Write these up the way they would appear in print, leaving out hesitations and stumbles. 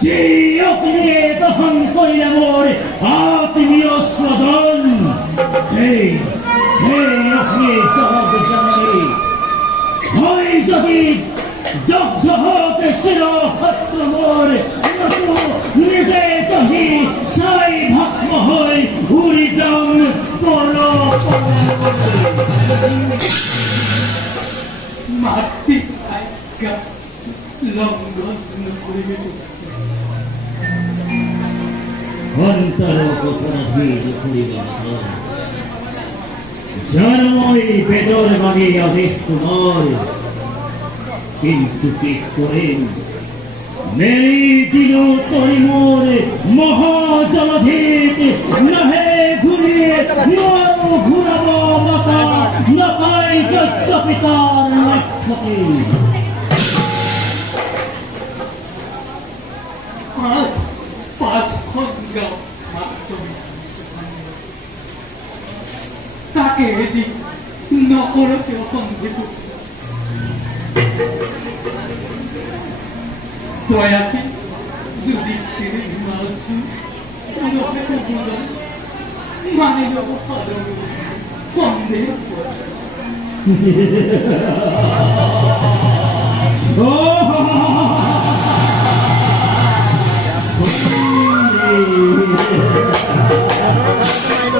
Dio quieto con l'amore, atimi o এই অগ্নি দহক জানাই হয় যদি দগ্ধ হোক শির শত্রু মোর নিজে তহি ছাই ভস্ম হই উড়ি যাম পর মাটি আজ্ঞা লঙ্ঘন করিবে অন্তর অপরাধীর করিবে জন্মই বেদর বাগে অধিক তোমার কিন্তু কি করেন মেরি দিল তৈমোর মহাজলধিত নহে ঘুরিয়ে ঘুরাবো মাতা নপাই যজ্ঞ পিতার লক্ষ্যকে পাঁচ খন্ডা মাত্র তাকে এদিক নকরকে অসন্ধিত দয়াকে যুধিষ্ঠিরে হিমালসু নহে কবুল মানে যাব পাদর কন্দে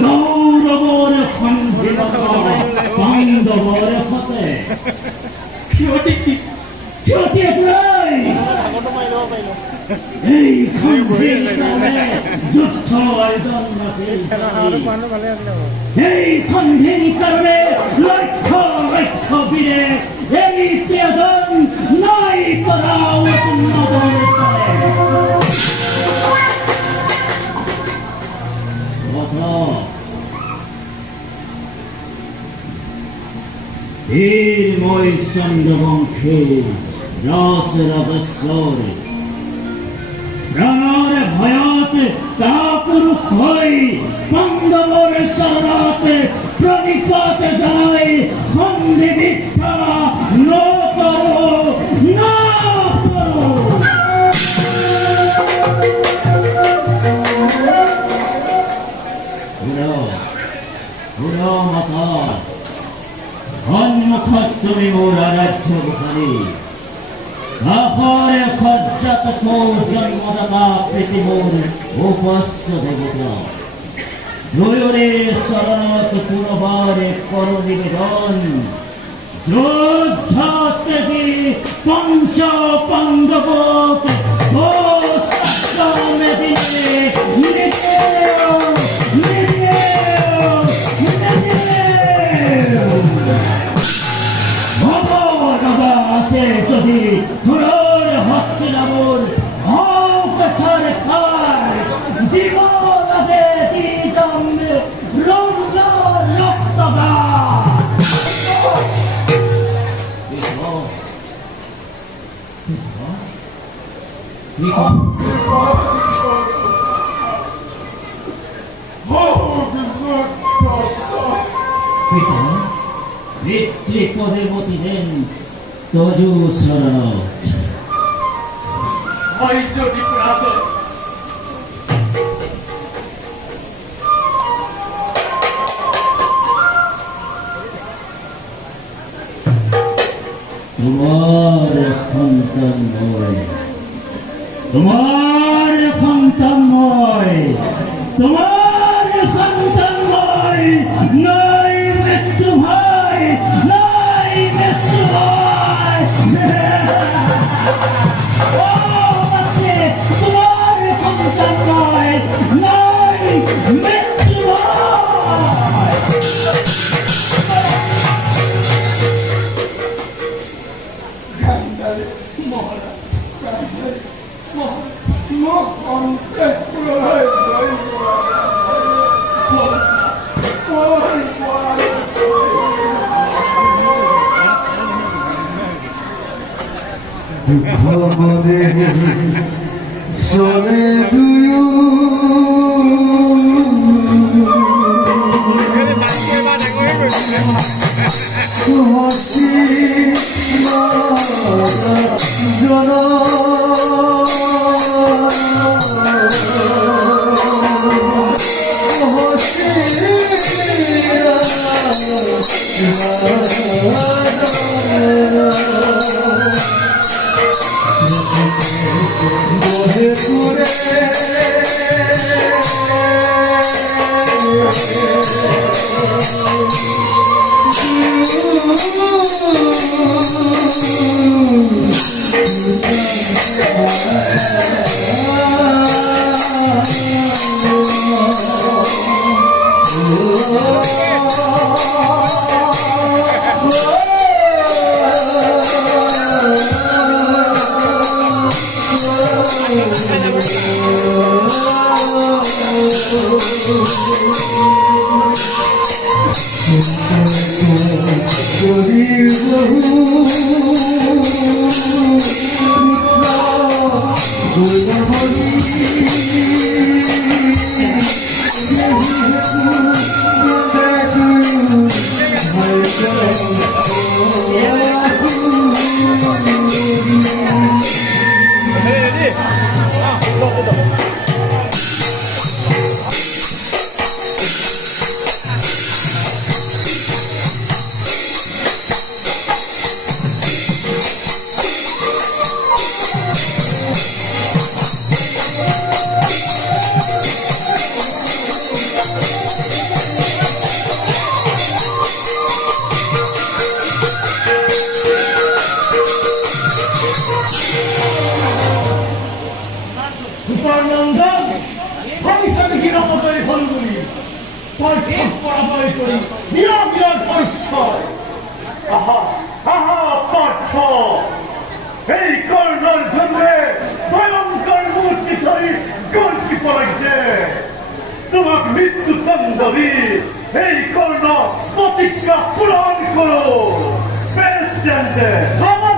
কৌরবর খণ্ডে পাণ্ডবর ফতে ক্ষতি কি ক্ষতি নাই এই খণ্ডে যুদ্ধ আয়োজন এই খণ্ডের কারণে লক্ষ লক্ষ বীরে এই ত্যাজন নাই করা বীরময় চন্দ্রবংশে রস রবস্বর প্রাণর ভয়ত কাপুরুষ হই পাণ্ডবর শরণাতে প্রণিপাত যায় খণ্ডে ভিক্ষা ন করো না করো উড়ো মাতা সম্মুখত তুমি মোৰ আৰাধ্য গোসানী আপৰে সজ্জাত জন্মদাতা প্ৰীতি মোৰ উপস্য দেৱতা দুয়োৰে চৰণত পুনবাৰে কৰো নিবেদন যুদ্ধত পঞ্চ পাণ্ডৱক যদি ঘোড়র হস্তে নামর হসার খায় জীবনে দিতাম রঙ্গা রক্তদা পদে মতি দেন তজু শরণ হয় যদি প্রাতঃ তোমার সন্তানময় তোমার সন্তানময় তোমার সন্তানময় নাই মৃত্যু ভাই নাই মৃত্যু ভাই তোমার সন্তানময় নাই মৃত্যু ভাই মনে চলে দুয়ো জন 너의 손에 국방농단 항상 기나무의 얼굴이 벌떡 보라버리더니 미라미라 벌써 아하 벌써 এই কর্ণর সঙ্গে ভয়ঙ্কর মূর্তি ধরে কলসি পড়াইছে তোমার মৃত্যু সন্দবী এই কর্ণ প্রতিজ্ঞা পূরণ করো প্রেসিডেন্টে খবর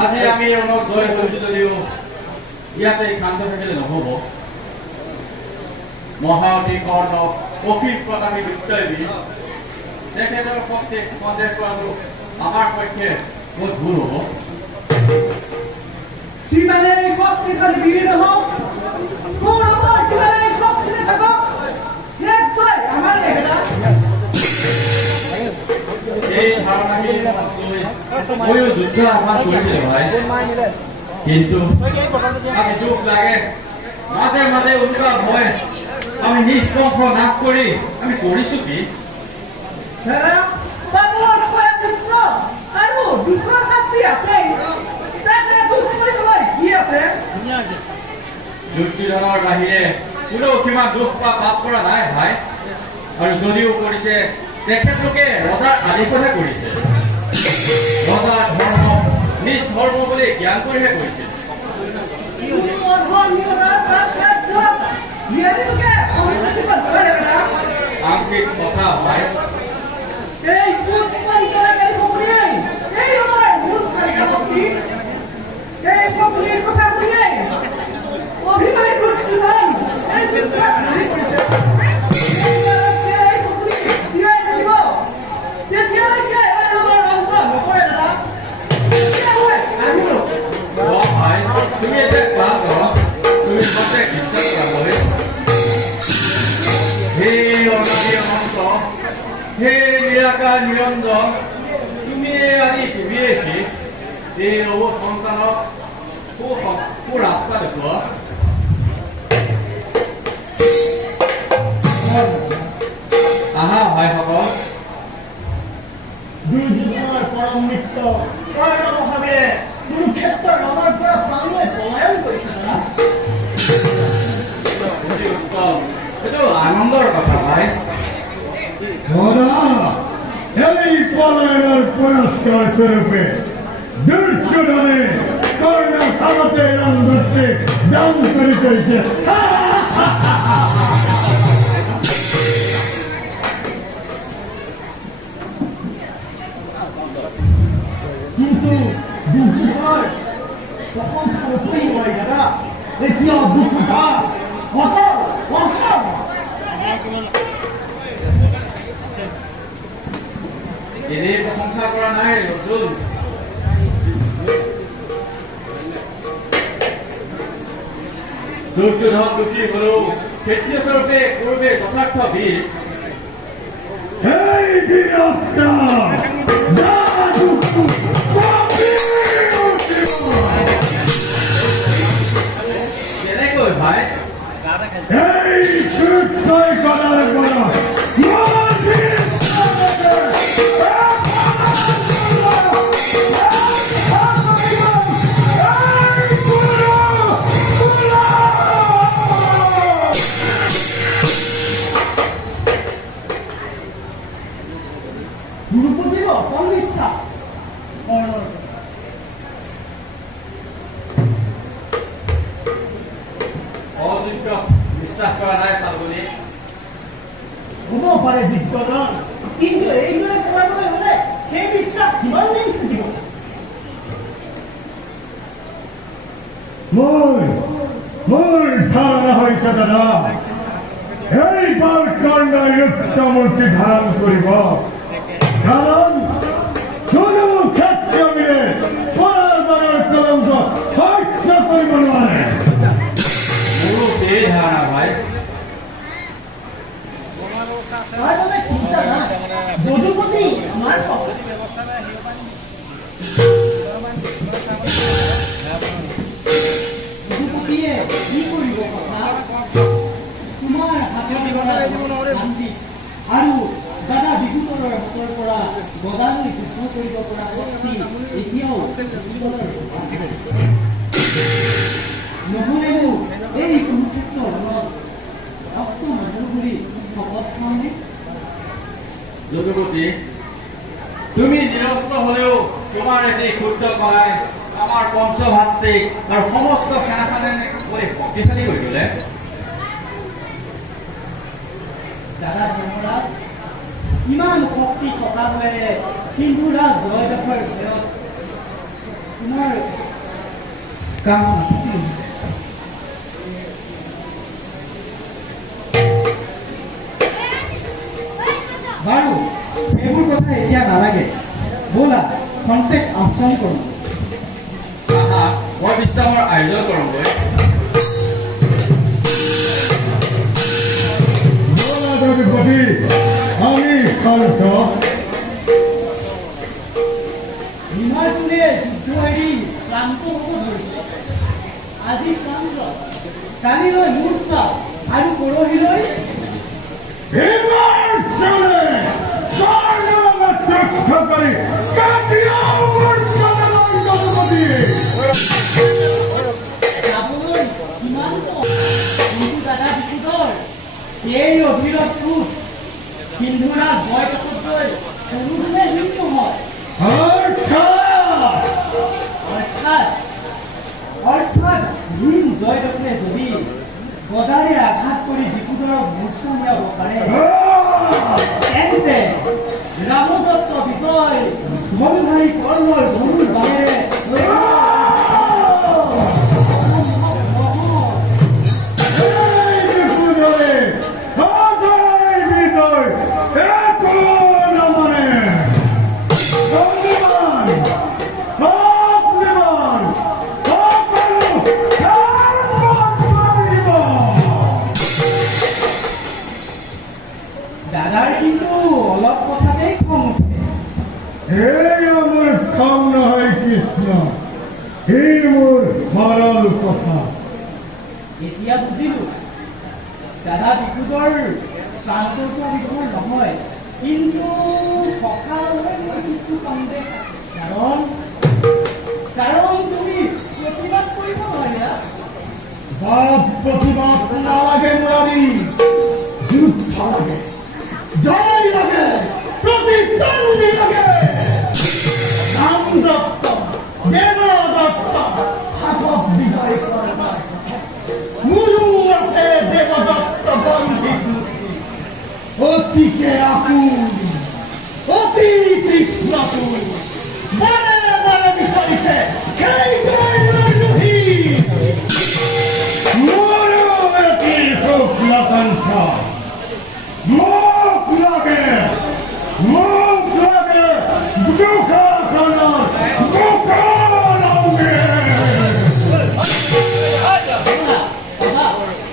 আজি আমি অলপ গৈ গৈছো যদিও ইয়াতে ক্ষান্ত থাকিলে নহ'ব মহাৱতী কৰ্ণ অভিজ্ঞতা আমি বিদ্যাই দি তেখেতৰ পক্ষে সন্দেহ কৰাটো আমাৰ পক্ষে বহুত ভুল হ'ব যিমানে শক্তিশালী বীৰ নহওক গৌৰৱৰ যিমানে শক্তি থাকক নিশ্চয় আমাৰ নেতা এই ধাৰণাখিনি ময়ো যুদ্ধ আহ্বান কৰিছিলোঁ ভাই কিন্তু আমি দুখ লাগে মাজে মাজে উঠোৱা ভয় আমি নিষ্কম্প নাশ কৰি আমি কৰিছোঁ কি বাবুৰ পৰাজিত আৰু দুখৰ শাস্তি আছে তাতে দুশ্মনীলৈ কি আছে দুৰ্যোধনৰ বাহিৰে কোনেও কিমান দুখ বা পাপ কৰা নাই ভাই আৰু যদিও কৰিছে তেখেতলোকে ৰজাৰ আদেশতহে কৰিছে ৰজাৰ ধৰ্ম নিজ ধৰ্ম বুলি জ্ঞান কৰিহে কৰিছে আংশিক কথা ভাই এই পুলিশ কথা শুনে অভিমানী দুৰ্যোধন এই তুমি এতিয়া কোৱা তুমি সঁচাই বিশ্বাস কৰা হে অনাদি অনন্ত হে নিৰাকাৰ নিৰঞ্জন তুমিয়ে আদি তুমিয়ে ঠিক এই ৰব সন্তানক সু ৰাস্তা দেখুওৱা আহা ভাইসকল দুৰ্যোধনৰ পৰম মিত্ৰ কৰ্ণ মহাবীৰে কুৰুক্ষেত্ৰৰ ৰণৰ পৰা প্ৰাণে পলায়ন কৰিছে দাদা। অতি উত্তম এইটো আনন্দৰ কথা ভাই এই পলায়নৰ পুৰস্কাৰ স্বৰূপে দুৰ্যোধনে কৰ্ণৰ ভাগতে ৰণভূমিতে দান কৰি কৰিছে। কিন্তু দুৰ্যোধনৰ প্ৰশংসা নকৰি মই দাদা এতিয়া দুৰ্যোধা অটল অচল এনেই প্ৰশংসা কৰা নাই অৰ্জুন দুৰ্যোধন দুখী হলেও ক্ষেত্ৰীয় স্বৰূপে পূৰ্বে যথাৰ্থ বীৰ এই বীৰত্ব কেনেকৈ ভাই এই যুদ্ধই কৰাৰ পৰা গুৰুপতিৰ অটল বিশ্বাস কৰ্ণৰ অযোগ্য বিশ্বাস কৰা নাই ফাল্গুনী হ'ব পাৰে দিগ্গজন কিন্তু এইদৰে কৰাবলৈ হলে সেই বিশ্বাস কিমান দিন থাকিব মোৰ ধাৰণা হৈছে দাদা এইবাৰ কৰ্ণই ৰূপমূৰ্তি ধাৰণ কৰিব কাৰণ কোনো ক্ষেত্ৰবিৰে পৰাজয়ৰ কলংক সহ্য কৰিব নোৱাৰে মোৰো সেই ধাৰণা ভাই তাৰ বাবে চিন্তা নাই যদুপতি আমাৰ পক্ষে যদুপতিয়ে কি কৰিব কথা তোমাৰ হাতত শান্তি আৰু দাদা বিদ্যুতৰ হাতৰ পৰা গদালৈ যুদ্ধ কৰিব পৰা শক্তি এতিয়াও নহলেও এই কুৰুক্ষেত্ৰ ৰণত ৰক্ত মানুহ বুলি শপত খাওঁনে যদুপতি তুমি নিৰস্ত্ৰ হলেও তোমাৰ এটি ক্ষুদ্ৰ কলাই আমাৰ পঞ্চভাতৃক আৰু সমস্ত সেনাখনে শক্তিশালী কৰি তোলে দাদা ধৰ্মৰাজ ইমান শক্তি থকা হলে সিন্ধুৰাজ জয়দেৱৰ ভয়ত তোমাৰ কাম নাছিল বাৰু এইবোৰ কথা এতিয়া নালাগে ব'লা কণ্টেক্ট আশ্ৰম কৰোঁ আহা মই বিশ্ৰামৰ আয়োজন কৰোঁগৈ যদুপতি আমি শান্ত হিমাচলে যুদ্ধ এৰি শ্ৰান্ত হ'ব ধৰিছে আজি চন্দ্ৰ কালিলৈ মূৰ্ছা আৰু পৰহিলৈ এবাৰ চলে কৰ্ণনাথ যুদ্ধ কৰে যাবলৈ কিমান কিন্তু দাদা বিপুধৰ এই অভিৰত কোচ সিন্ধুৰাজ জয়দেৱতকৈ সৰুহে মৃত্যু হয় অৰ্থাৎ ভীম জয়দেৱে যদি গদাৰে আঘাত কৰি বিপুধৰক মূৰ্ছা নিয়াব পাৰে তেন্তে ৰামদত্ত বিজয় মনোহাৰী কৰ্ণৰ ধনুৰ বাহেৰে দাদাৰ কিন্তু অলপ কথাতেই খং উঠে এই আমার কাম নহয় কৃষ্ণ এই মোর মারাল কথা এতিয়া বুজিলো দাদা বিপুধৰ শ্ৰান্তটো আমি তোমাৰ নহয়, কিন্তু সকাললৈ মই কিছু সন্দেহ আছে। কাৰণ তুমি প্ৰতিবাদ কৰিব নোৱাৰা। বাপ প্ৰতিবাদ নালাগে মুৰাৰী, যুদ্ধ লাগে, জয় লাগে, প্ৰতিদ্বন্দ্বী লাগে। ৰাম দত্ত, দেৱ দত্ত সাধক বিজয় কৰা মোৰো আছে দেৱদত্ত বন্দিক মুক্তি। অতিকে আকুল, অতি কৃষ্ণকুল, মনে মনে বিচাৰিছে সেই গৌৰৱী মোৰো এটি শুক্লকণ্ঠ। মোক লাগে দুঃশাসনৰ মুখালঙ্গে।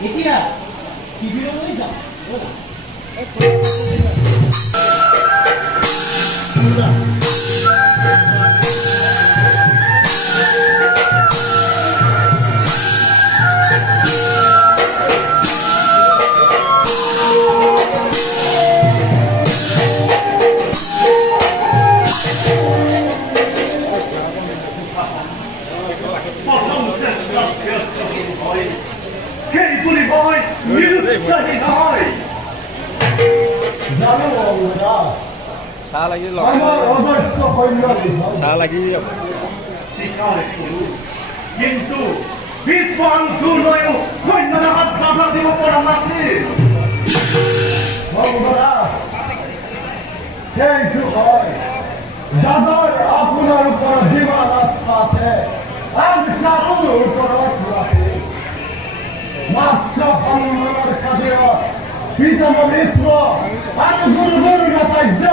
এতিয়া শিবিৰলৈ যাওঁ। চাহ লাগি কিন্তু বিস্ফোৰণ দূৰ হৈও সৈন্যৰ হাত বাধা দিব পৰা নাছিল। সেইটো হয়, দাদাৰ আপোনাৰ ওপৰত যিমান আস্থা আছে আপোনাৰ ওপৰত আছে। মাত্ৰ সন্মানৰ খাতিৰত পিতম বিশ্ব আৰু গুৰুজনৰ কাৰ্য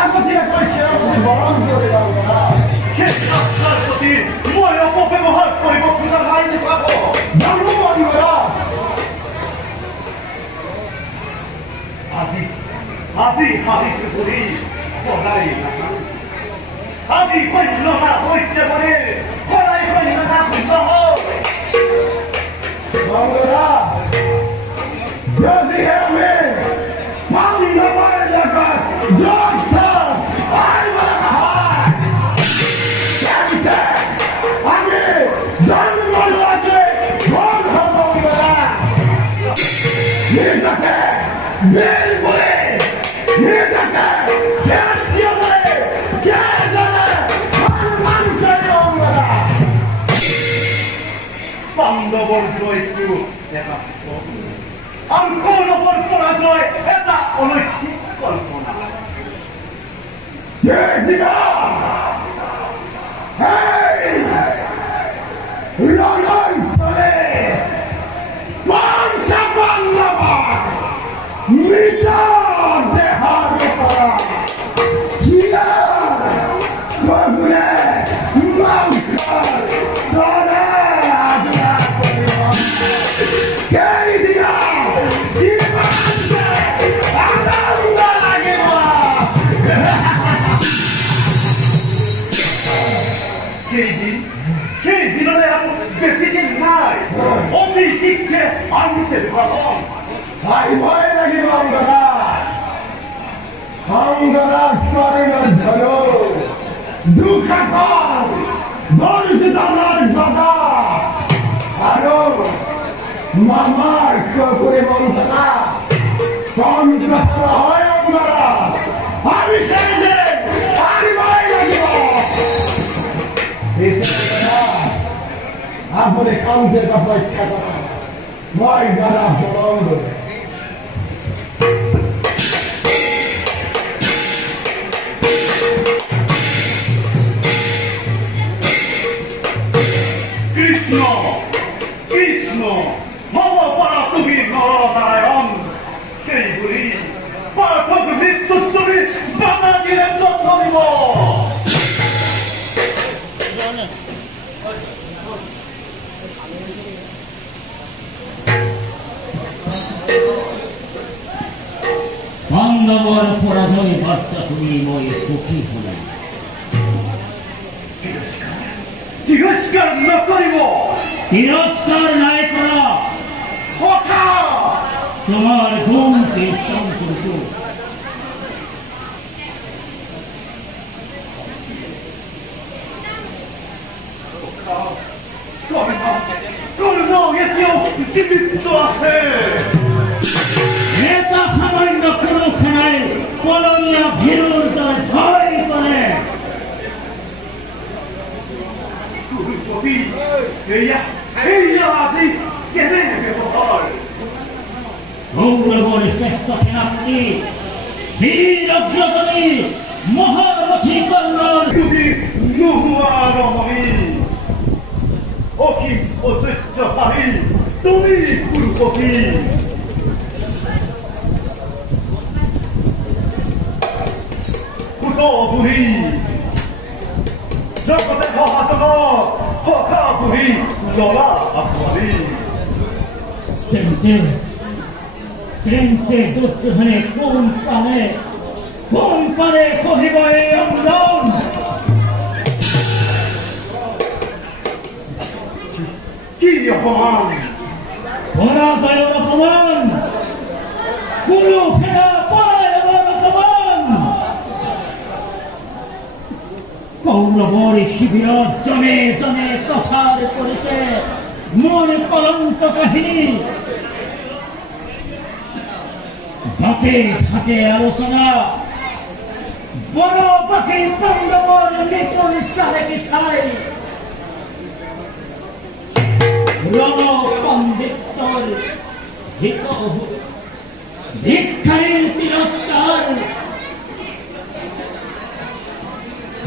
আগতীয়াকৈ সেৱা বৰণ কৰিব পৰা। সেই আস্থাৰ প্ৰতি মই অপব্যৱহাৰ কৰিব খোজা নাই নেপাব। জানো মহাৰাজ, আজি হাবিটো কৰি সদায় আজি সৈন্যতা হৈছে বুলি সদায় সৈন্যতা শুদ্ধ হয়। যদিহে আমি পাণ্ডৱৰ লগত যুদ্ধ তেন্তে আমি জন্ম লোৱাতে ভুল হ'ব পৰা। নিজকে বীৰ বুলি, নিজকে জাতীয় বুলি কেনেদৰে সন্মান কৰিব পৰা। পাণ্ডৱৰ জয়টো এটা আৰু কৌৰৱৰ পৰাজয় এটা অনৈতিক কল্পনা। ৰণস্থলে মৃত দেহৰ পৰা সেইদিনলৈ আৰু বেছি দিন নাই। অতি শীঘ্ৰে আনিছে ভাবিবই লাগিব অংগৰাজ ধৰো দুখাখন বৰ্জিতানৰ জগা আৰু মামাৰ কৰিব লগা সংগ্ৰহ হয়। অংগৰাজ আমি সেইদিন আনিবই লাগিব। আপুনি কামতে অপেক্ষা কৰা, মই দাদা জনাব। কৃষ্ণ কৃষ্ণ হব পৰা তুমি নৰনাৰায়ণ, সেই বুলি পাৰ্থক মৃত্যুত তুমি বাধা দিলে নচলিব। পাণ্ডৱৰ পৰাজয় বাৰ্তা শুনি মই সুখী হলো। তিৰস্কাৰ নকৰিব। তিৰস্কাৰ নাই কৰা। কথা তোমাৰ গুণ কীৰ্তন কৰিছোঁ। এটা সামান্য পুৰুষেনাই পলনীয়া ভীৰুৰ দৰে ভয় কৰে। গৌৰৱৰ শ্ৰেষ্ঠ সেনাপতি বীৰ অগ্ৰগণী মহাৰথী কৰ্ণৰ অখিম ঐতিহ্যশালী তুমি কুৰুপতি বুঢ়ী জগতে সহাতন সখা বুঢ়ী ললা আঁকোৱালি তেন্তে দুৰ্যোধনে কোন পাৰে কহিব এই অংগন। কি অপমান পৰাজয়ৰ অপমান, কুৰুক্ষেত্ৰ পৰাজয়ৰ অপমান। কৌৰৱৰ শিবিৰত জনে জনে প্ৰচাৰ কৰিছে মোৰ কলংক কাহিনী। ঢাকে ঢাকে আলোচনা, বনবাসী পাণ্ডৱৰ নিপুণ চালেকি চাই ৰণ পণ্ডিতৰ ভিক্ষাৰীৰ তিৰস্কাৰ।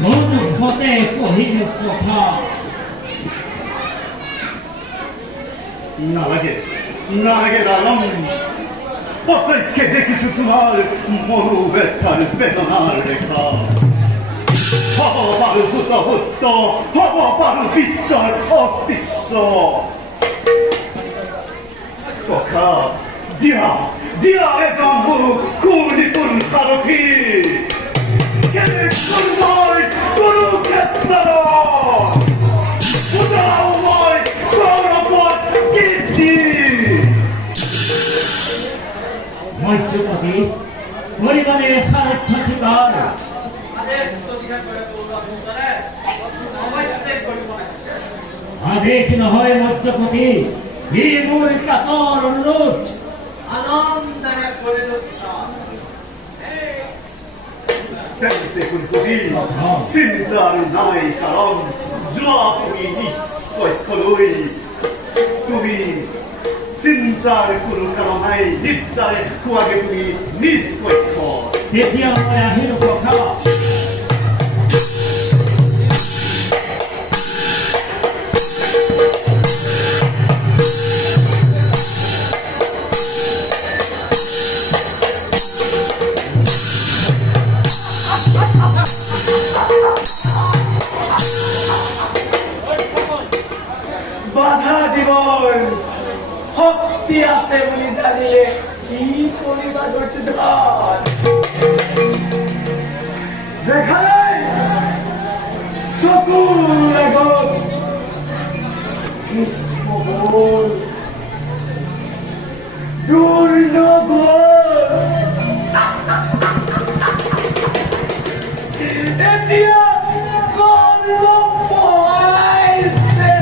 মনুভতে কহিল কথা নালাগে নালাগে রালম প্রত্যেককে দেখেছি তোমার মনোব্যথার বেদনার রেখা হব পারু হুত হব পারু বিশ্বর অদৃশ্য কথা দিয়া দিয়া এজন কুর্নিপুর সারথী কেনে সুন্দর কুরুক্ষেত্র উদাহরণ গৌরবত কীর্তি মধ্যপতি পরিবারের সারথ্য শিকার। আদেশ নহয় মধ্যপতি, ই মোৰ কাতৰ অনুৰোধ। আনন্দেৰে কৰিলো Sente কুলপুৰি চিন্তাৰ নাই কাৰণ যোৱা তুমি নিশ্চয় থলৈ তুমি চিন্তাৰ কোনো কাৰণ নাই নিশ্চয় খোৱাগে তুমি নিশ্চয় তেতিয়া মই আহিলো কথা। বাধা দিবৰ শক্তি আছে বুলি জানিলে কি কৰিবা দুৰ্যোধন? দেখা নাই চকুৰ আগত ভীষ্ম গ'ল, দ্ৰোণ গ'ল, এতিয়া কৰ্ণ পলাইছে।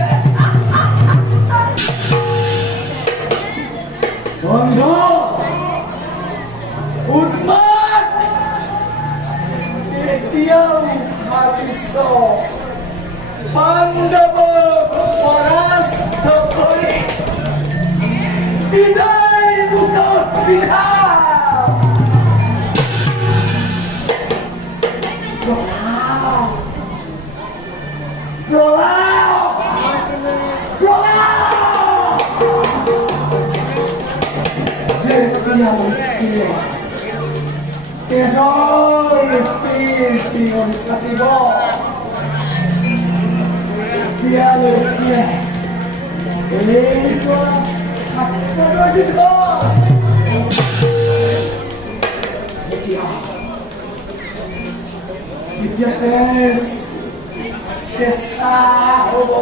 বন্ধ উন্মাদ, এতিয়াও ভাবিছ পাণ্ডৱক পৰাস্ত কৰি বিজয় মুখত পিঠা চেঁচা হ'ব,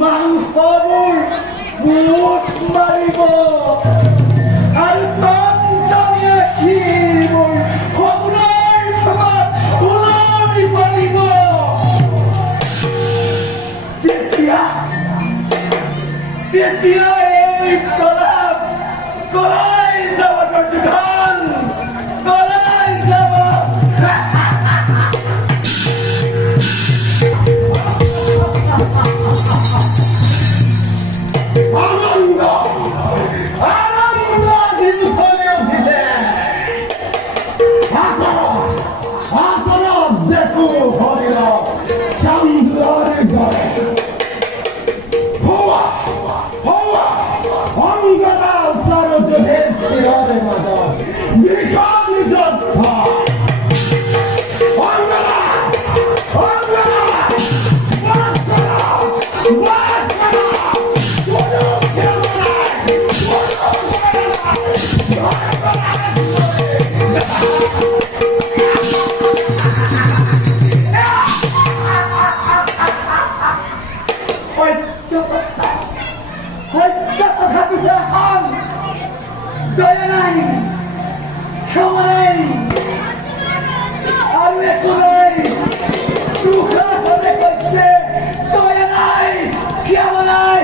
মাংসবোৰ বুট মাৰিব আৰু তেতিয়া এই প্ৰলাপ কলাই যাব দুৰ্যোধন, কলাই যাব। আনন্দ আনন্দ দিনফলে উঠিছে আতৰত দেখো হৰিণ চান্দুৱাৰে গড়ে হোৱা হোৱা অংগনা চাৰোজনে চিৰৰে মাজত নিখন যুদ্ধ অংগনা অংগনা দয়া নাই, ক্ষমা নাই, আৰু একো নাই। দুঃখে কৈছে দয়া নাই, ক্ষমা নাই।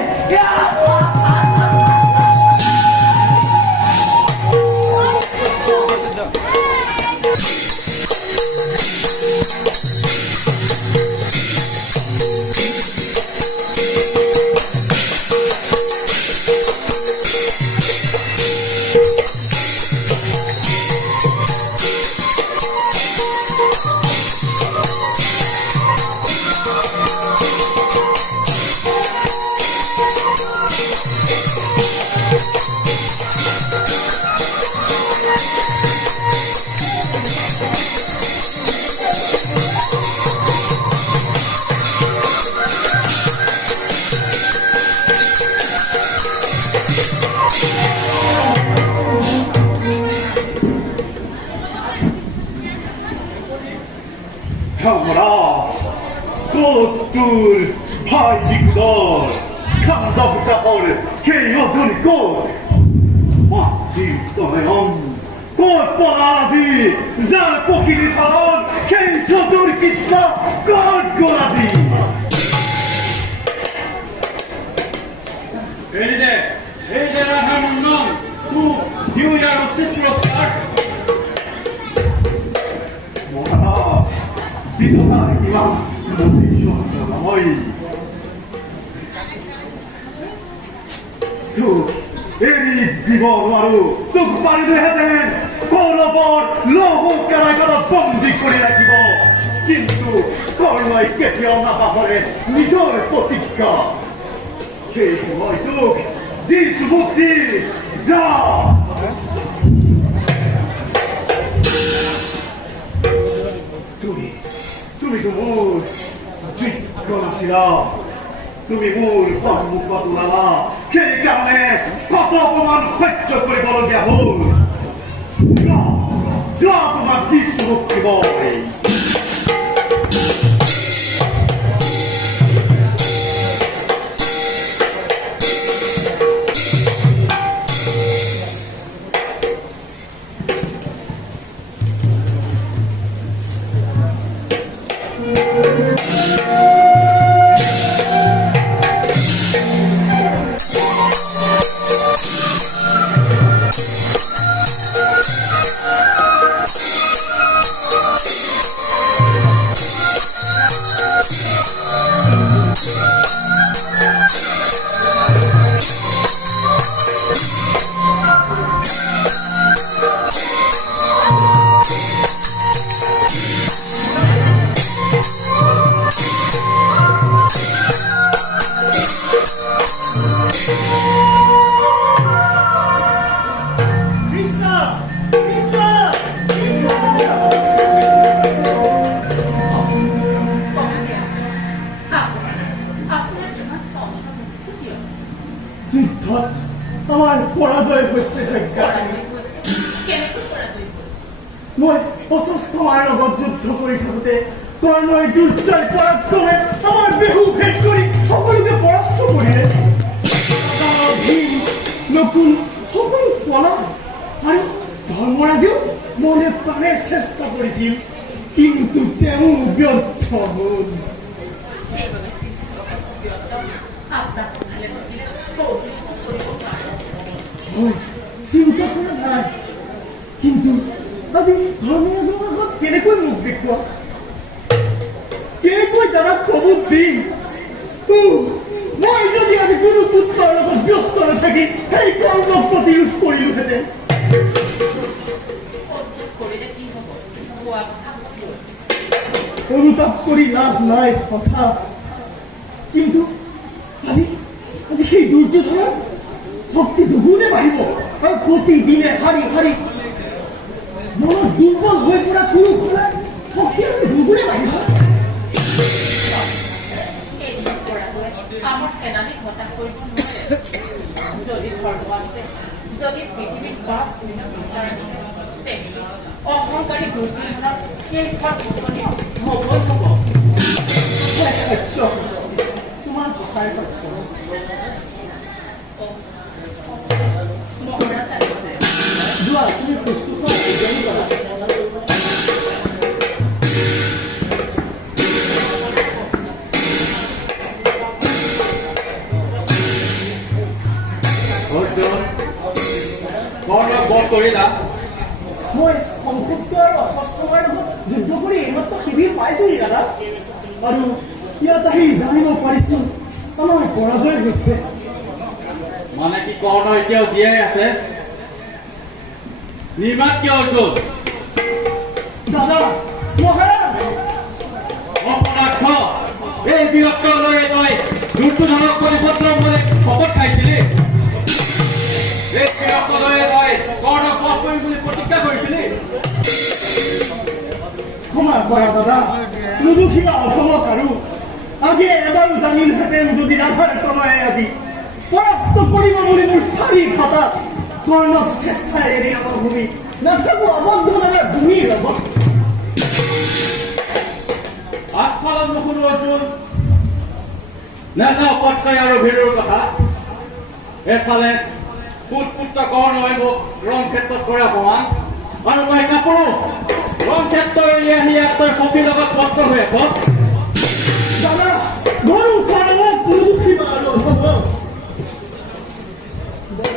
Kamra, Gottur, Pajikdor, Kamdokdahor, Kejodunkor, Mati Domeon, Gorpoladi, Zarpokilifaron, Kejodurkista, Gorgoradi. এই যে রাধামন্ডল খুব নিউ ইয়ার পুরস্কার Titolare di va, non ti sciolgo da voi. Tu eri vivo Maru, tu pari de heten, kolobor, loho karakara bondi kori rakibo. Kintu, korloi ketia ona bahore, nijore potikka. Kei moi tuk, dis mukti, ja! তুমি মূল করেছিলা তুমি মূল মুখ তোলালা সেই কারণে কত অপমান সহ্য কৰিবলগীয়া হল তোমার যিশু মুক্তি বয় আমার পরাজয় হয়েছে মই অসুস্থ মায়ের লগত যুদ্ধ করে থাকতে কর্ণই দুর্জয় পরাক্রমে আমার বেহু ভেদ করি সকলকে পরাস্ত করিলে নতুন সকল পলা আর ধর্মরাজেও মনে প্রাণের চেষ্টা করেছিল কিন্তু তেও ব্যর্থ হল চিন্তা কৰা নাই কিন্তু আজি ধৰ্মীয় জগতত কেনেকৈ মোক দেখুওৱা কেনেকৈ দাদাক খবৰ দিম মই যদি আজি কোনো পুত্ৰৰ লগত ব্যস্ত নাথাকি সেই কৰ্মক প্ৰতিৰোধ কৰিলোহেঁতেন অনুতাপ কৰি লাভ নাই সঁচা কিন্তু আজি আজি সেই দুৰ্যোধনৰ শক্তি দুগুণে বাঢ়িব আৰু প্ৰতিদিনে শাৰী শাৰী মনত দুৰ্বল হৈ পৰা পুৰুষৰ শক্তি আজি দুগুণে বাঢ়িব আমাৰ সেনানি হত্যা কৰিব নোৱাৰে যদি ধৰ্ম আছে যদি পৃথিৱীত বাপ বিচাৰ আছে তেন্তে অহংকাৰী দুৰ্যোধনৰ সেই ঘৰ উচনি হ'বই হ'ব তোমাৰ কথাই সত্য মহাৰাজ আহিছে যোৱা তুমি প্ৰস্তুত কৰা কৰ্ণক বধ কৰিলা মই সংক্ষুব্ধ আৰু অস্বস্থতাৰ লগত যুদ্ধ কৰি এইমাত্ৰ শিবিৰ পাইছোহি দাদা আৰু ইয়াত আহি জানিব পাৰিছো আমাৰ পৰাজয় হৈছে মানে কি কৰ্ণ এতিয়াও জীয়াই আছে নিৰ্মাত কিয় অৰ্জুন দাদা মহাৰাজ অপদাৰ্থ এই বিৰক্ত লৈ তই দুৰ্যোধনক পৰিপত্ৰ বুলি শপত খাইছিলি এই বিৰক্ত লৈ তই কৰ্ণক বধ কৰিম বুলি প্ৰতিজ্ঞা কৰিছিলি ক্ষমা কৰা দাদা নুদুখিবা অসমক আৰু আগে এবাৰো জানিলহেঁতেন যদি ৰাধাৰ তনয়ে আজি পৰাস্ত কৰিব বুলি মোৰ চাৰি ঘাটাত কৰ্ণক চেষ্টাই এৰি ভূমি নাথাকো আবদ্ধ মানে ভূমিৰ লগত আস্ফালত নুশুনো অৰ্জুন নেযাওঁ পত্ৰই আৰু ভীৰৰ কথা এফালে পুত্ৰ কৰ্ণই মোক ৰং ক্ষেত্ৰত কৰা অপমান আৰু মই কাপোৰো ৰং ক্ষেত্ৰ এৰি আহি ইয়াত তই সখীৰ লগত পত্ৰ হৈ আছ দাদা গৰু চাৰক নুদুখিবা আৰু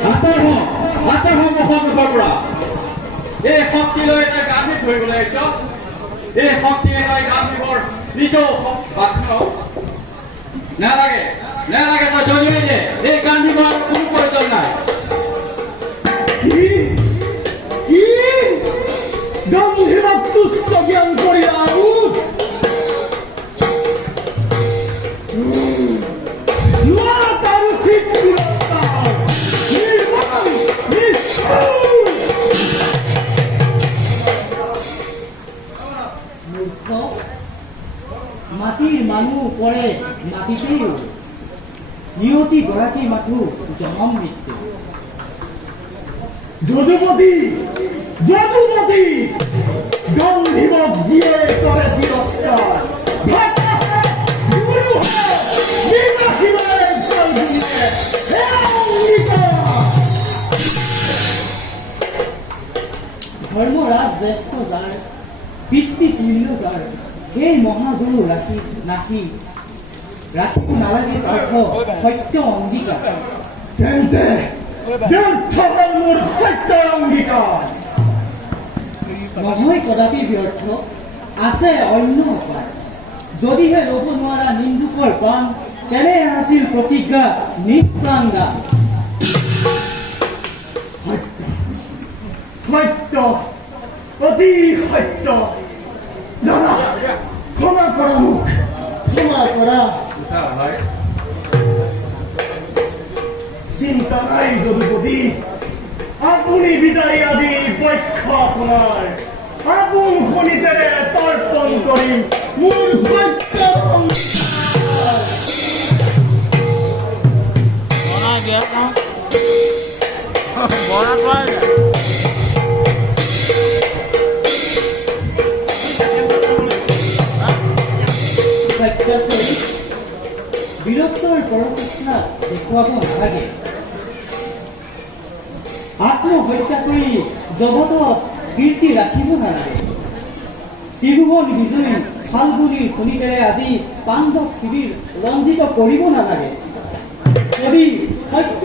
হাতৰ মুখৰ পৰা এই শক্তি লৈ তই গান্ধী ধৰিবলৈ আহিছ এই শক্তিয়ে তই গান্ধীবৰ নিজেও বাচিছ নালাগে নালাগে তই জলিয়াই দে এই গান্ধীবৰ কোনো প্ৰয়োজন নাই কি গান্ধীবাক তুচ্ছ জ্ঞান কৰি আৰু মাটিৰ মানুহ পৰে মাটিতেই নিয়তি গৰাকী মাথো জনম মৃত্যু যদুপতি গান্ধীবক যিয়ে কৰে তিৰস্কাৰ ধৰ্মৰাজ জ্যেষ্ঠ যাৰ পিতৃ তুল্য যাৰ এই মহাগুৰু ৰাখিব নালাগে পাৰ্থ সত্য অংগীকাৰ তেন্তে ব্যৰ্থ হ'ল মোৰ সত্য অংগীকাৰ নহয় কদাপি ব্যৰ্থ আছে অন্য উপায় যদিহে ৰ'ব নোৱাৰা নিন্দুকৰ প্ৰাণ তেনে আছিল প্ৰতিজ্ঞা নিঃপ্ৰাণ গান সত্য অতি সত্য দাদা ক্ষমা কৰা মোক ক্ষমা কৰা চিন্তা নাই যদুপতি আপুনি বিদায় আদি পক্ষ আপোনাৰ আপোন শনিতেৰে তৰ্পণ কৰিম মোৰ সত্য বীৰত্বৰ পৰকৃষ্ণা দেখুৱাব নালাগে আত্মহত্যা কৰি জগতত কীৰ্তি ৰাখিব নালাগে ত্ৰিভুৱন বিজয়ী ফাল্গুনীৰ শনিতেৰে আজি পাণ্ডৱ শিবিৰ ৰঞ্জিত কৰিব নালাগে যদি সত্য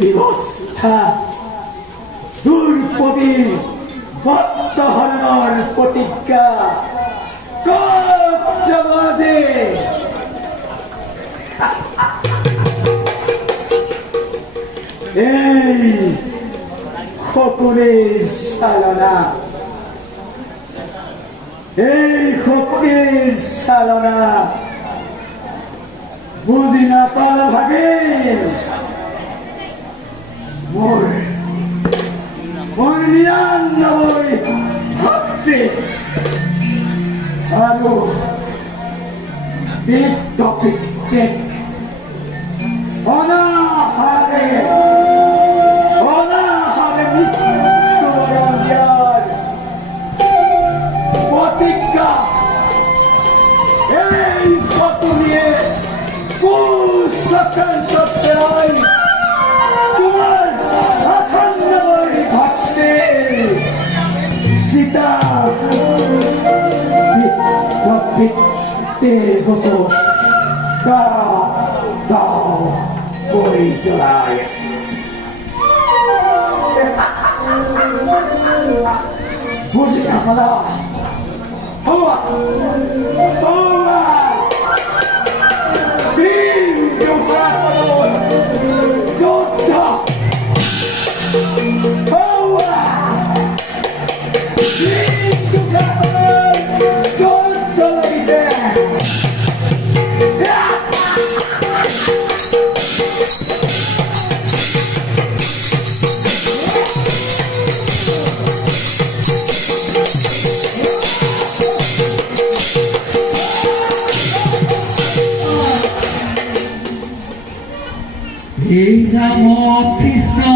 ব্যৱস্থা দুৰ্পতি বস্ত্ৰহৰণৰ প্ৰতিজ্ঞা ক'ত যাব যে এই শকুনিৰ চালনা এই শক্তিৰ চালনা বুজি নাপাল ভাগিল মোৰ 99 শক্তি আৰু বিদ্যুৎ অনাহাৰে মৃত্যুবৰণ দিয়াৰ প্ৰতিজ্ঞা এই শকুনিয়ে কুচক্ৰান্ত পেলাই তোমাৰ অখণ্ডময় ভক্তিৰ সীতা পিতৃৰ গত কৰি জ্বলাই বুজি নাপালা যুদ্ধ লাগিছে Hey Rama Krishna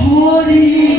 Hari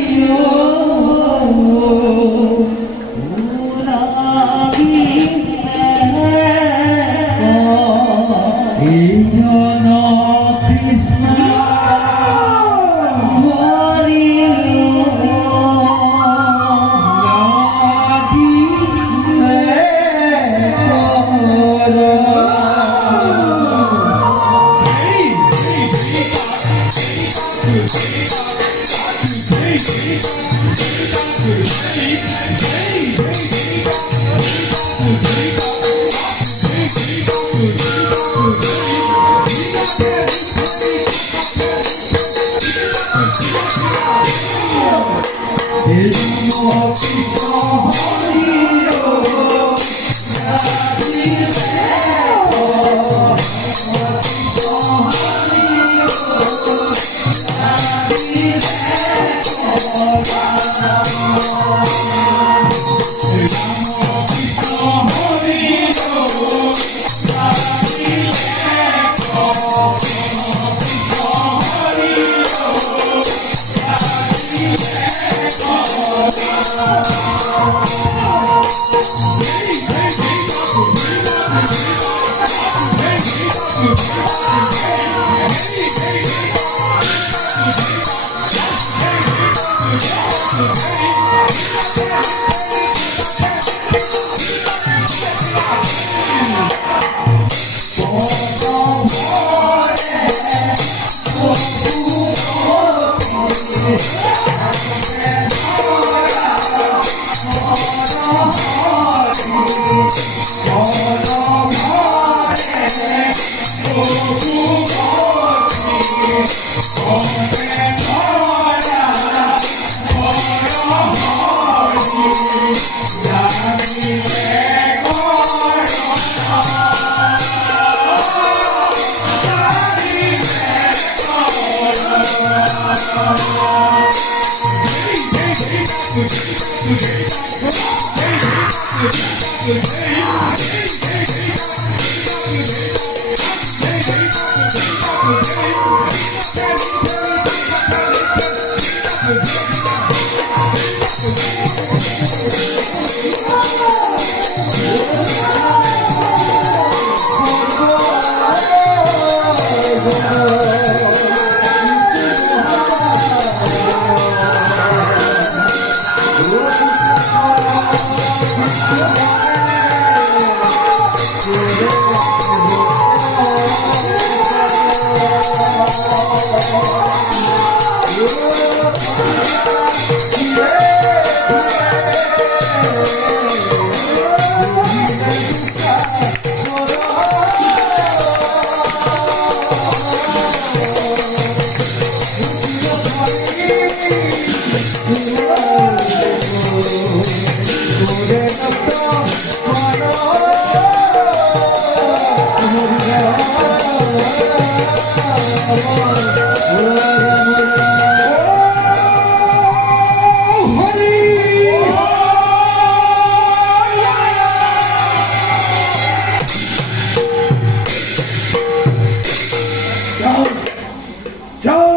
Chào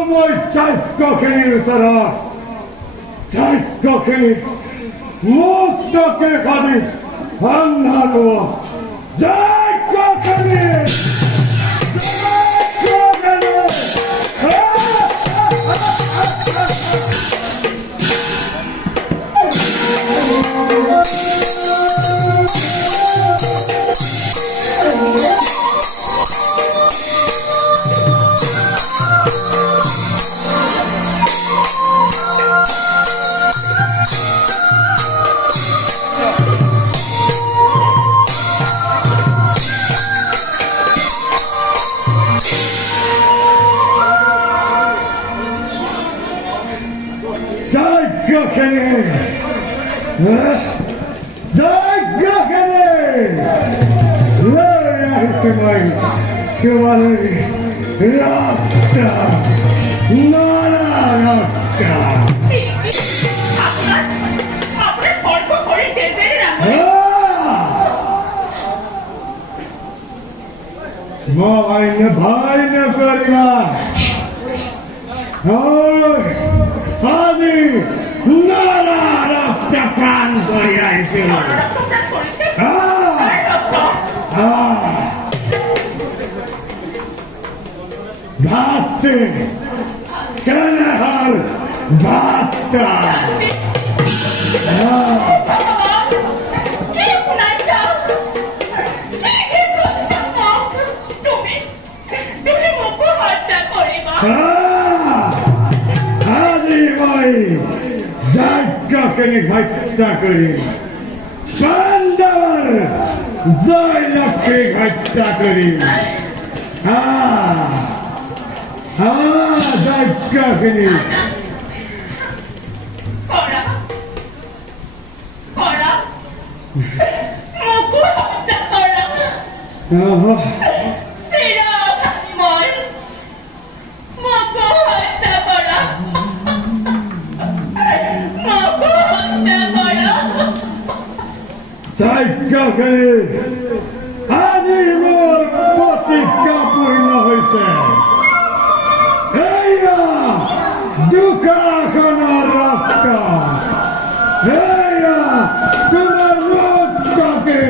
mời trái có khi sara trái có khi một cho cái khadi hàng haro trái có khi આપણે ફોટો થોડી દેજે ને भाई ने करिया आदि नारा रक्त प्राण करिया भाते चनहर भाता आदि भाई जायका के घटना करी पांडवर जय लक्ष्मी घटना करी जायका के आदि मोर प्रतिज्ञा पूर्ण হৈছে এয়া দুঃখাখনৰ ৰক্ত এয়া তোমাৰ ৰক্তকে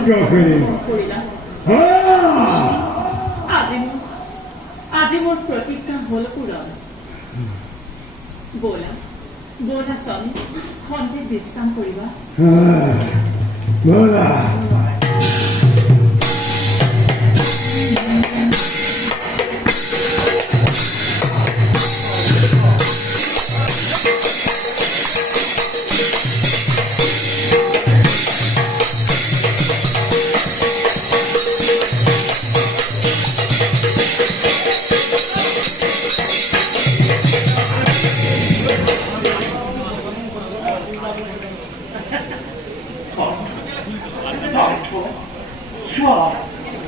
গন্ধকে আজি মোৰ প্ৰতিজ্ঞা হল পূৰণ ব'লা ব'লা স্বামী খন্তে বিশ্ৰাম কৰিবা ব'লা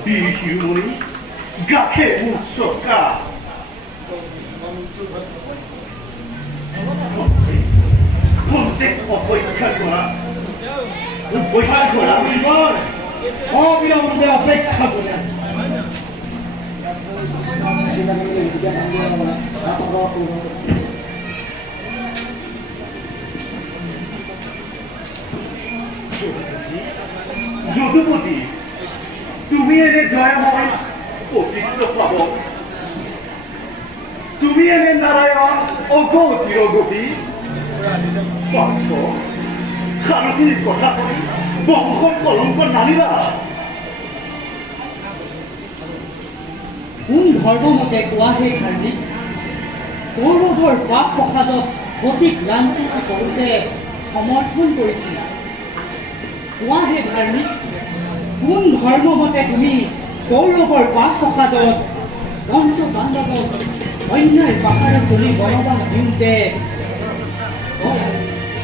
비휴니 가케 무소까 본때 어버이 칼거라 어버이 칼거라 이걸 어비야 우리가 백하고냐 যদুপতি তুমি এনে দয়াময় পবিত্র পাব তুমি এনে নারায়ণ অগতির গতি পার্থ খানখিনির কথা কই বহুখন কলঙ্ক নানিবা ধৰ্মমতে কোৱা সেই ধাৰ্মিক কৌৰৱৰ পাপ প্ৰসাদত সঠিক লাঞ্ছনা কৰোঁতে সমৰ্থন কৰিছিল। কোৱা সেই ধাৰ্মিক কোন ধৰ্মমতে তুমি কৌৰৱৰ পাপ প্ৰসাদত পঞ্চ পাণ্ডৱক অন্যায় পাহাৰে চলি বনবাস দিওঁতে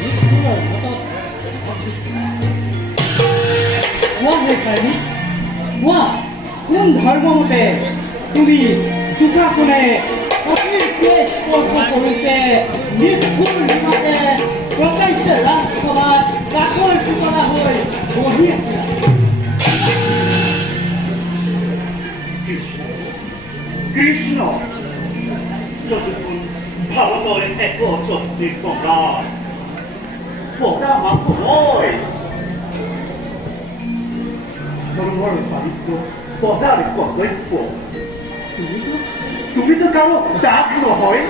নিষ্ঠুৰৰ হাতত কোৱা হে ধাৰ্মিক কোৱা কোন ধৰ্মমতে তুমি চুকাখনে অতিৰ পেট স্পৰ্শ কৰোঁতে নিষ্ঠুৰ নিমাতে প্ৰকাশ্য ৰাজসভাত কাষৰ চুকলা হৈ বহি আছিলা। কৃষ্ণ যতক্ষণ ভারতের একচ্ছত্রিক সম্রাট পকা মাত্র নয় ধর্মর দায়িত্ব বজার কর্তব্য তুমি তো কারো ডাক নহয়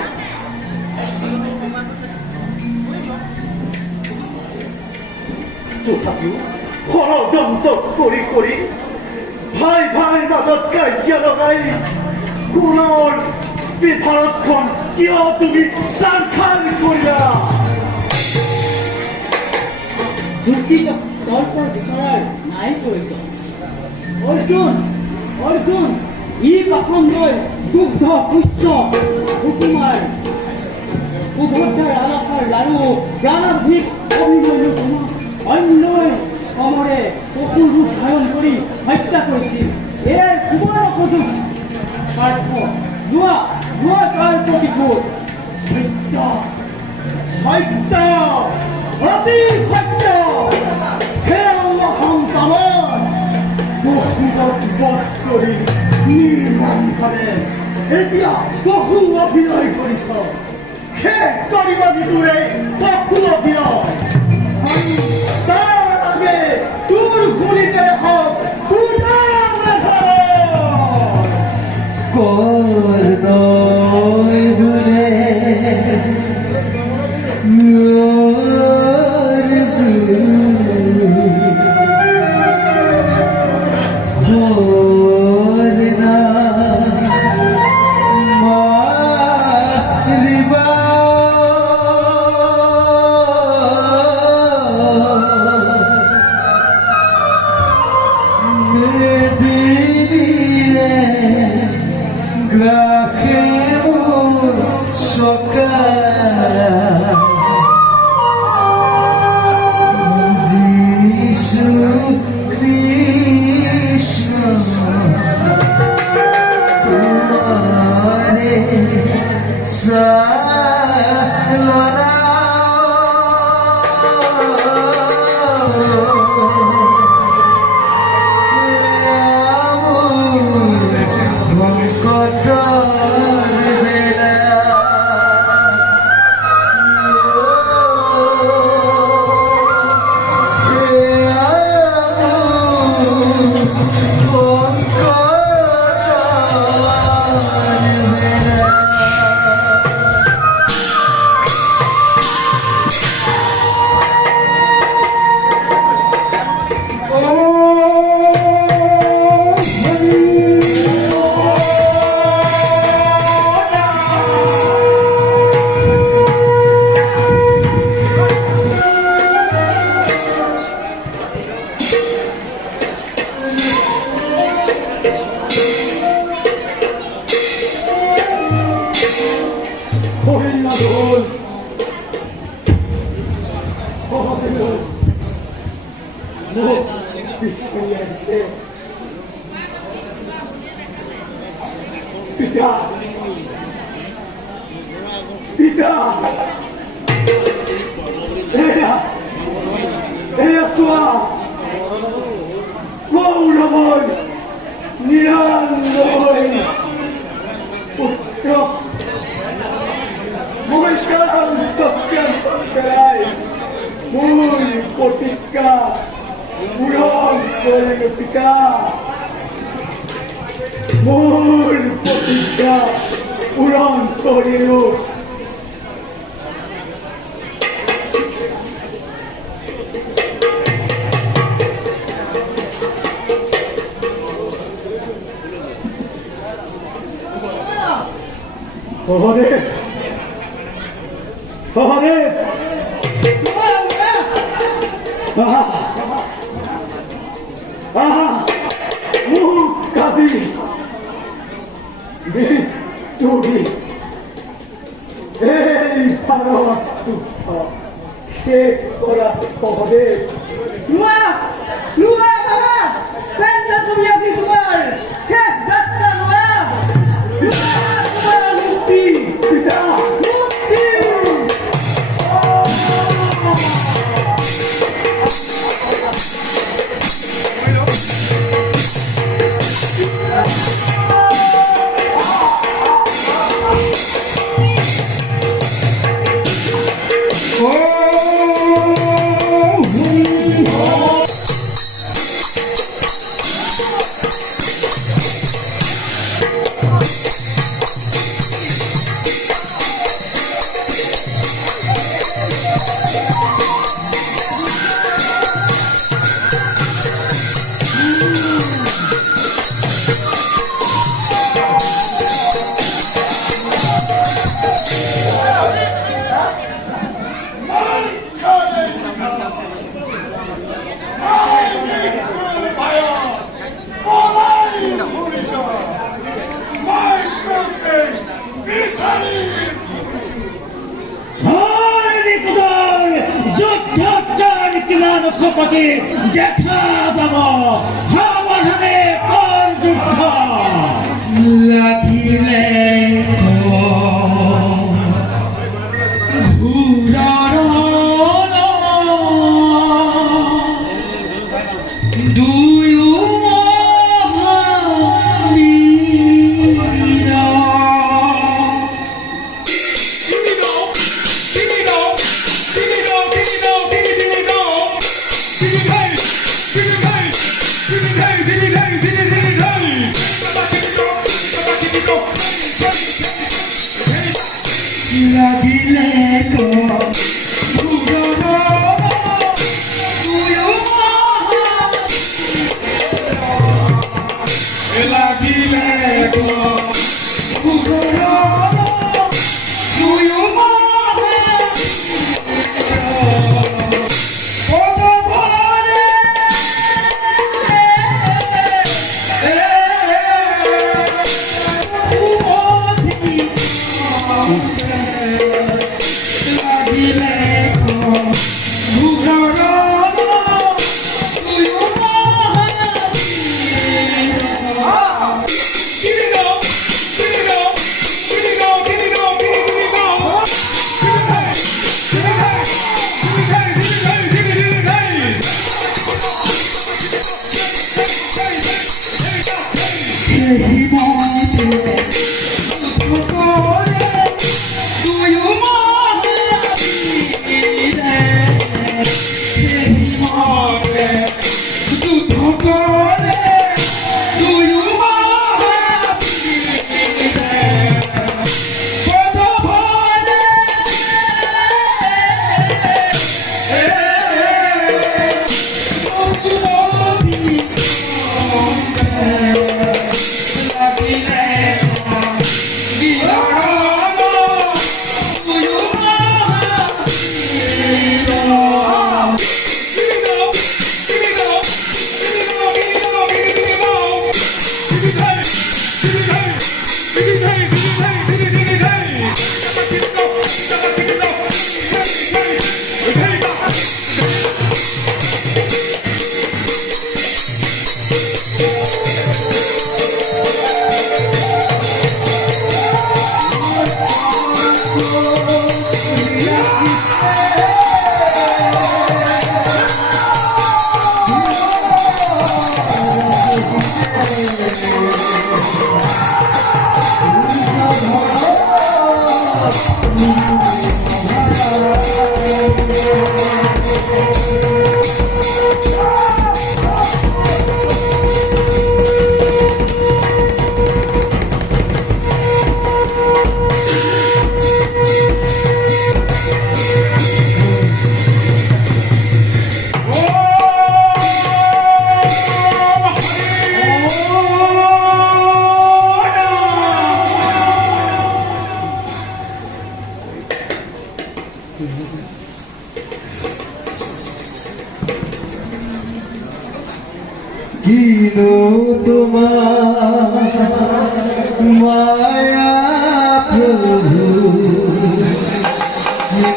তথাপিও ষড়যন্ত্ৰ কৰি কৰি ভাই ভাই মাজত কাজিয়া লগাই কোনৰ ভাৰতখন কিয় তুমি চাংখান কৰিলা? যুক্তিত তৰ্ক বিচৰাৰ নাই প্ৰয়োজন। অৰ্জুন অৰ্জুন ই পাখণ্ডই দুগ্ধ পুষ্য সুকুমাৰ সুভদ্ৰাৰ আলাসৰ লাৰু প্ৰাণাধিক অভিমন্যু অন্যই সমৰে পশুৰ ৰূপ ধাৰণ কৰি হত্যা কৰিছিল। এয়াই সুবৰ্ণ সুযোগ স্বাৰ্থ লোৱা লোৱা তাৰ প্ৰতিশোধ। সত্য সত্য অতি সত্য সেয়া সন্তান পশুক বধ কৰি নিৰ্মমভাৱে এতিয়া পশু অভিনয় কৰিছ। শেষ কৰিব যিটোৰে পশু অভিনয় তাৰ আগে তোৰ গুণিতে হওক পূজা কৰদয় ভুলে মোৰ ভোৰনা মাৰিবা মেদিনীৰে গ্ৰাহেমো সকা যিশু কৃষ্ণ তোমাৰে সালনা পিতা পিতা এয়া চোৱা কৌৰৱৰ নিৰান্নবৈ পুত্ৰ নমস্কাৰ সত্যাই মোৰ প্ৰতিজ্ঞা পূৰণ কৰিলো পিতা মোৰ প্ৰতিজ্ঞা পূৰণ কৰিলো। 어네 무가시 네 쪽이 에이 바로 뚜터 깨거라 어네 Luar! Luar, Mama! Benda dunia di luar! Hebatlah, Luar! Luar, 띠 띠다 kopati dekha hawane konduka lagi leko hurarana do you want me lagi leko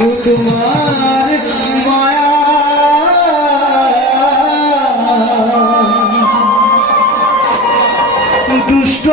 তোমার মায়া দুষ্ট